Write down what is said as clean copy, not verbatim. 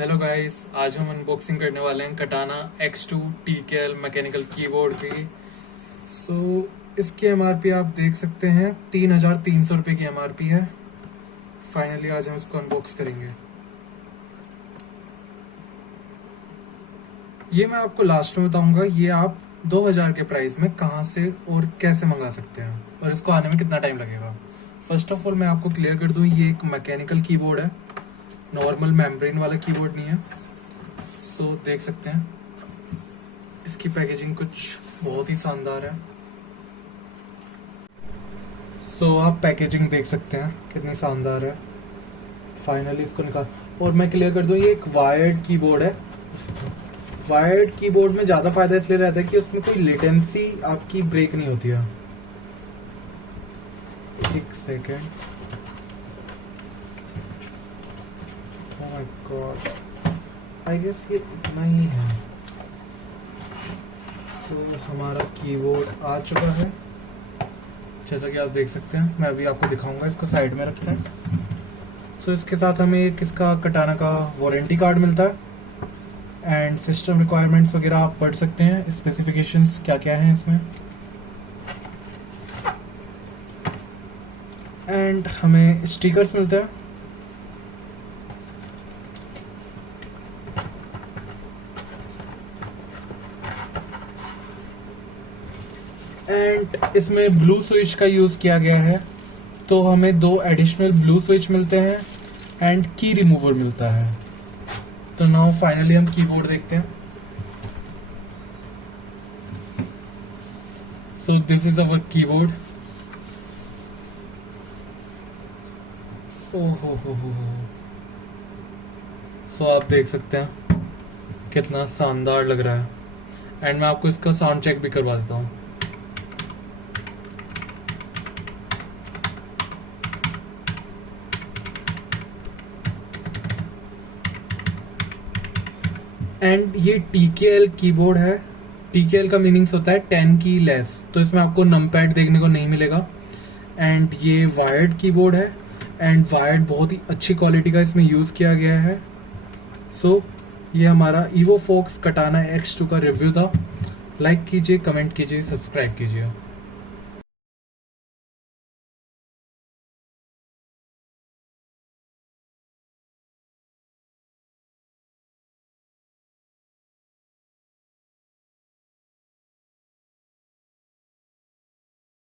Hello guys, आज हम unboxing करने वाले हैं कटाना X2 TKL मैकेनिकल कीबोर्ड की। इसकी एमआरपी आप देख सकते हैं 3,300 रुपये की एमआरपी है। फाइनली आज हम इसको अनबॉक्स करेंगे। ये मैं आपको लास्ट में बताऊंगा ये आप 2,000 के प्राइस में कहाँ से और कैसे मंगा सकते हैं और इसको आने में कितना टाइम लगेगा। फर्स्ट ऑफ ऑल मैं आपको क्लियर कर दूं, ये एक मैकेनिकल कीबोर्ड है, नॉर्मल मेम्ब्रेन वाला कीबोर्ड नहीं है। देख सकते हैं इसकी पैकेजिंग कुछ बहुत ही शानदार है। आप पैकेजिंग देख सकते हैं कितनी शानदार है। फाइनली इसको निकाल, और मैं क्लियर कर दूं ये एक वायर्ड कीबोर्ड है। वायर्ड कीबोर्ड में ज़्यादा फायदा इसलिए रहता है कि उसमें कोई लेटेंसी आपकी ब्रेक नहीं होती है। एक second, oh my god, I guess ये इतना ही है। हमारा कीबोर्ड आ चुका है जैसा कि आप देख सकते हैं। मैं अभी आपको दिखाऊंगा, इसको साइड में रखते हैं। इसके साथ हमें एक इसका कटाना का वारंटी कार्ड मिलता है एंड सिस्टम रिक्वायरमेंट्स वगैरह आप पढ़ सकते हैं, स्पेसिफिकेशंस क्या क्या हैं इसमें। एंड हमें स्टिकर्स मिलते हैं। एंड इसमें ब्लू स्विच का यूज किया गया है, तो हमें 2 एडिशनल ब्लू स्विच मिलते हैं एंड की रिमूवर मिलता है। तो नाउ फाइनली हम कीबोर्ड देखते हैं। This is our keyboard. ओहो हो। आप देख सकते हैं कितना शानदार लग रहा है। एंड मैं आपको इसका साउंड चेक भी करवा देता हूँ। एंड ये TKL कीबोर्ड है। TKL का मीनिंग्स होता है 10 की लेस, तो इसमें आपको नमपैड देखने को नहीं मिलेगा। एंड ये वायर्ड कीबोर्ड है एंड वायर्ड बहुत ही अच्छी क्वालिटी का इसमें यूज़ किया गया है। ये हमारा EvoFox कटाना X2 का रिव्यू था। लाइक कीजिए, कमेंट कीजिए, सब्सक्राइब कीजिए।